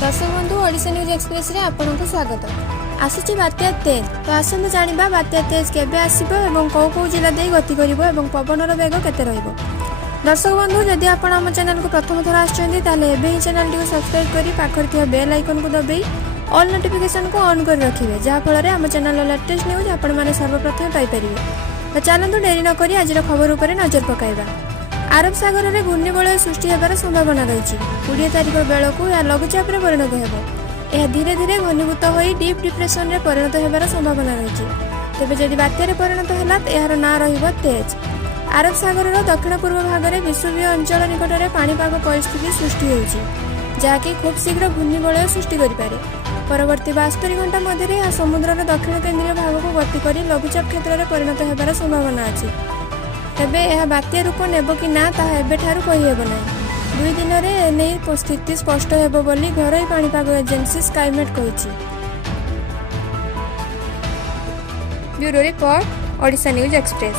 दर्शक बंधु Odisha news express रे आपनको स्वागत। आसुची बात्या तेज तो आसंतु जानिबा बात्या तेज केबे आसीबो एवं को को जिला देई गति करिवो एवं पवनर वेग केते रहइबो। दर्शक बंधु जदि आपण हम चैनल को प्रथम थर आछन्ती ताले एबे ही चैनल को सब्सक्राइब करी पाखर थिया बेल आइकन को दबेई ऑल नोटिफिकेशन को ऑन कर रखिबे जा फल रे हम चैनल लेटेस्ट न्यूज आपण माने सर्वप्रथम पाई परिबे। तो चलंतु डेरी न करी आज खबर ऊपर नजर पकाइबा। अरब सागर में घूर्णिबलय सृष्टि होबार संभावना रही। 20 तारिख बेलू यह लघुचाप परिणत हो धीरे धीरे घनीभूत हो डीप डिप्रेशन में परिणत होबार संभावना रही। तेज जदि बात्यार परिणत है यार ना तेज। अरब सागर दक्षिण पूर्व भाग में विषुवीय अंचल निकट में पाणीपाग परिस्थिति सृष्टि होगी खूब शीघ्र घूर्णिबलय सृष्टि करें। परवर्ती 72 घंटा मध्य यह समुद्र दक्षिण केन्द्रीय भाग को गति कर लघुचाप क्षेत्र में परिणत होबार संभावना अच्छी। तेबे यह बात्या रूप नेब कि ना ताहा एबेठारु कहिहेब नाही। 2 दिन रे एने स्थिति स्पष्ट हेबो बोली घरोई पाणीपाग एजेंसी स्काईमेट कहिछि। Bureau report Odisha news express.